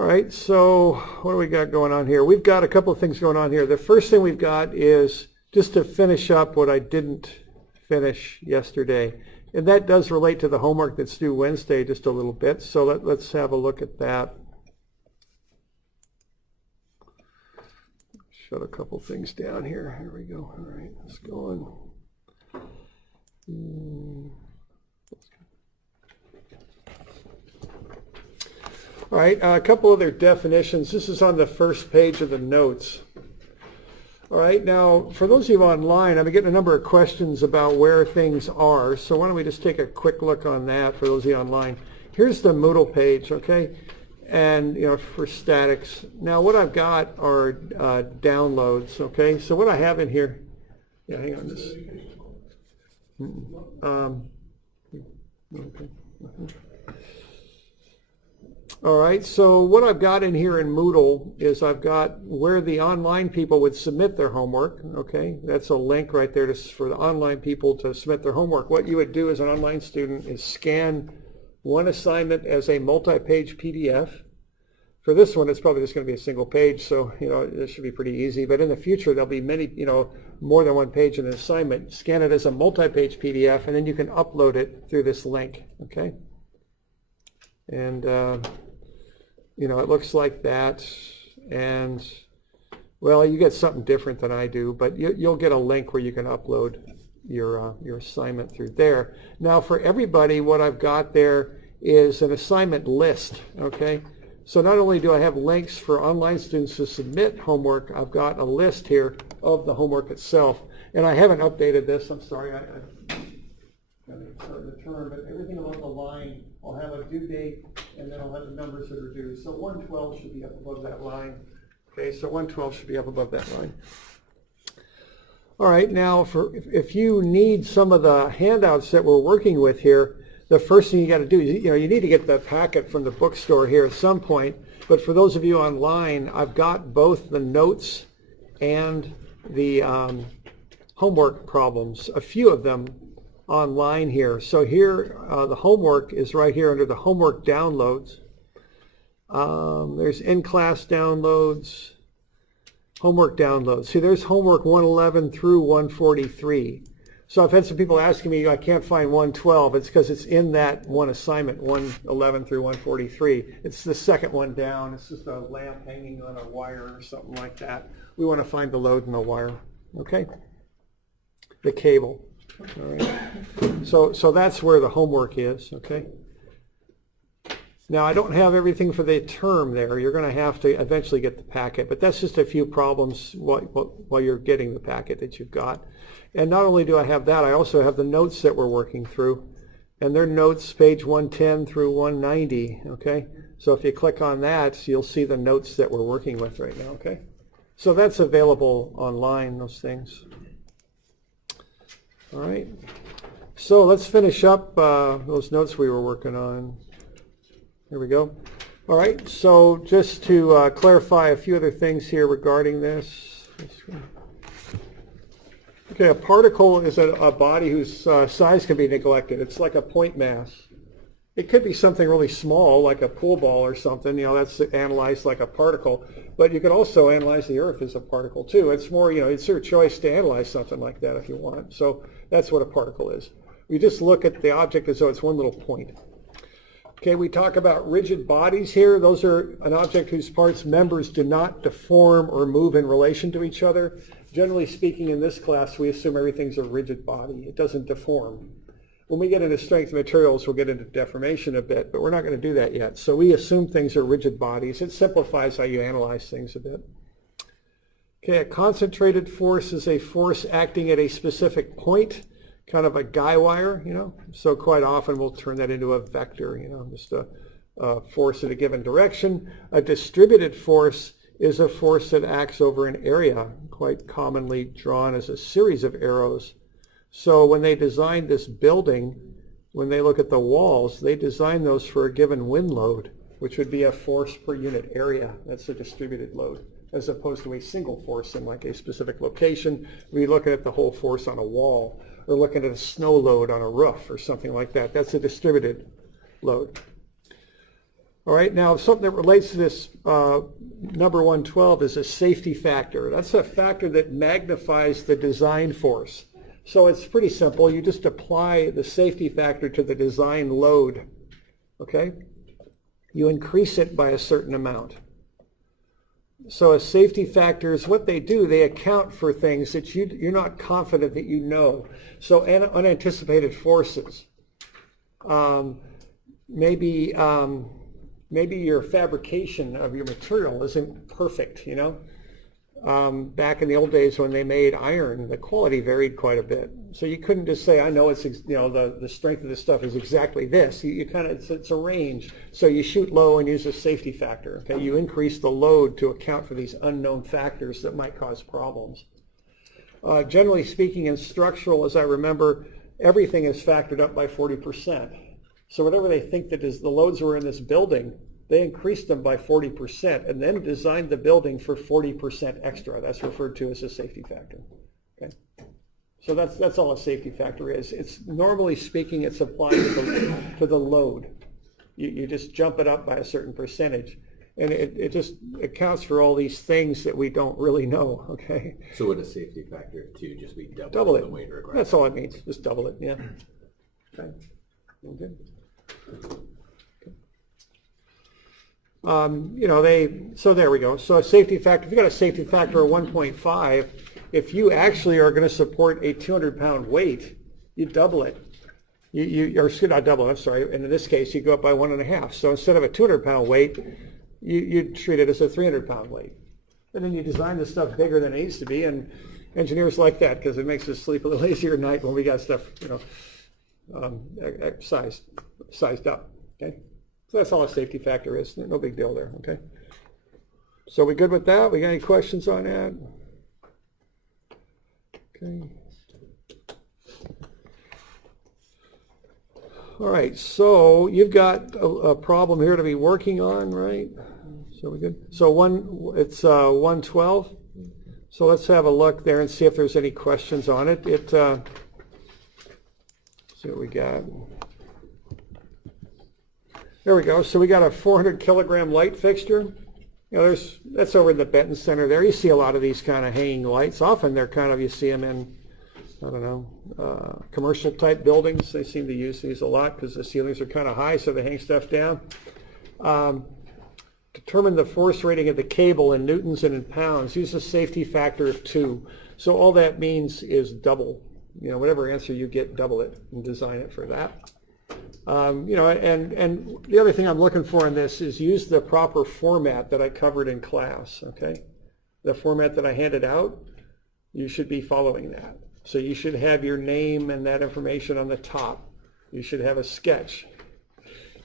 All right, so what do we got going on here? We've got a couple of things going on here. The first thing we've got is just to finish up what I didn't finish yesterday. And that does relate to the homework that's due Wednesday just a little bit. So let's have a look at that. Shut a couple things down here. Here we go. All right, let's go on. All right, a couple other definitions. This is on the first page of the notes. All right, now for those of you online, I've been getting a number of questions about where things are. So why don't we just take a quick look on that for those of you online. Here's the Moodle page, okay? And, for statics. Now what I've got are downloads, okay? So what I have in here, hang on this. Okay. All right, so what I've got in here in Moodle is I've got where the online people would submit their homework, okay? That's a link right there for the online people to submit their homework. What you would do as an online student is scan one assignment as a multi-page PDF. For this one, it's probably just going to be a single page, so, it should be pretty easy. But in the future, there'll be many, more than one page in an assignment. Scan it as a multi-page PDF, and then you can upload it through this link, okay? And it looks like that, and well, you get something different than I do, but you'll get a link where you can upload your assignment through there. Now for everybody, what I've got there is an assignment list, okay? So not only do I have links for online students to submit homework, I've got a list here of the homework itself, and I haven't updated this. I'm sorry, I started the term, but everything along the line, I'll have a due date, and then I'll have the numbers that are due. So 112 should be up above that line. Okay, so 112 should be up above that line. All right, now if you need some of the handouts that we're working with here, the first thing you got to do is, you need to get the packet from the bookstore here at some point. But for those of you online, I've got both the notes and the homework problems, a few of them online here. So here, the homework is right here under the homework downloads. There's in-class downloads, homework downloads. See, there's homework 111 through 143. So I've had some people asking me, I can't find 112. It's because it's in that one assignment, 111 through 143. It's the second one down. It's just a lamp hanging on a wire or something like that. We want to find the load in the wire, okay? The cable. All right. So that's where the homework is, okay? Now I don't have everything for the term there. You're going to have to eventually get the packet, but that's just a few problems while you're getting the packet that you've got. And not only do I have that, I also have the notes that we're working through, and they're notes page 110 through 190, okay? So if you click on that, you'll see the notes that we're working with right now, okay? So that's available online, those things. All right, so let's finish up those notes we were working on. Here we go. All right, so just to clarify a few other things here regarding this. Okay, a particle is a body whose size can be neglected. It's like a point mass. It could be something really small, like a pool ball or something. That's analyzed like a particle. But you could also analyze the Earth as a particle too. It's more, it's your choice to analyze something like that if you want. So that's what a particle is. We just look at the object as though it's one little point. Okay, we talk about rigid bodies here. Those are an object whose parts members do not deform or move in relation to each other. Generally speaking, in this class, we assume everything's a rigid body. It doesn't deform. When we get into strength materials, we'll get into deformation a bit, but we're not going to do that yet. So we assume things are rigid bodies. It simplifies how you analyze things a bit. Okay, a concentrated force is a force acting at a specific point, kind of a guy wire, So quite often we'll turn that into a vector, just a force in a given direction. A distributed force is a force that acts over an area, quite commonly drawn as a series of arrows. So when they designed this building, when they look at the walls, they design those for a given wind load, which would be a force per unit area. That's a distributed load, as opposed to a single force in like a specific location. We're looking at the whole force on a wall, or looking at a snow load on a roof or something like that. That's a distributed load. All right, now something that relates to this number 112 is a safety factor. That's a factor that magnifies the design force. So it's pretty simple. You just apply the safety factor to the design load, okay? You increase it by a certain amount. So a safety factor is what they do. They account for things that you're not confident that you know. So unanticipated forces. Maybe your fabrication of your material isn't perfect, you know. Back in the old days when they made iron, the quality varied quite a bit. So you couldn't just say, I know it's, you know, the strength of this stuff is exactly this. You kind of, it's a range. So you shoot low and use a safety factor. Okay, you increase the load to account for these unknown factors that might cause problems. Generally speaking, in structural, as I remember, everything is factored up by 40%. So whatever they think that is the loads were in this building, they increased them by 40% and then designed the building for 40% extra. That's referred to as a safety factor. Okay, so that's all a safety factor is. It's normally speaking, it's applied to the load. You just jump it up by a certain percentage, and it just accounts for all these things that we don't really know. Okay. So would a safety factor to just be double it? The weight required? That's all it means. Just double it. Yeah. Okay. Okay. You know, so there we go. So a safety factor, if you got a safety factor of 1.5, if you actually are going to support a 200-pound weight, you double it. Or not double it, I'm sorry. And in this case, you go up by 1.5. So instead of a 200-pound weight, you treat it as a 300-pound weight. And then you design the stuff bigger than it needs to be. And engineers like that because it makes us sleep a little easier at night when we got stuff, you know, sized up. Okay. So that's all a safety factor is. No big deal there, okay? So we good with that? We got any questions on that? Okay. All right, so you've got a problem here to be working on, right? So we good? So it's 112. So let's have a look there and see if there's any questions on it. See what we got. There we go. So we got a 400 kilogram light fixture. You know, that's over in the Benton Center there. You see a lot of these kind of hanging lights. Often they're kind of, you see them in, I don't know, commercial type buildings. They seem to use these a lot because the ceilings are kind of high, so they hang stuff down. Determine the force rating of the cable in newtons and in pounds. Use a safety factor of 2. So all that means is double. You know, whatever answer you get, double it and design it for that. You know, and the other thing I'm looking for in this is use the proper format that I covered in class, okay? The format that I handed out, you should be following that. So you should have your name and that information on the top. You should have a sketch.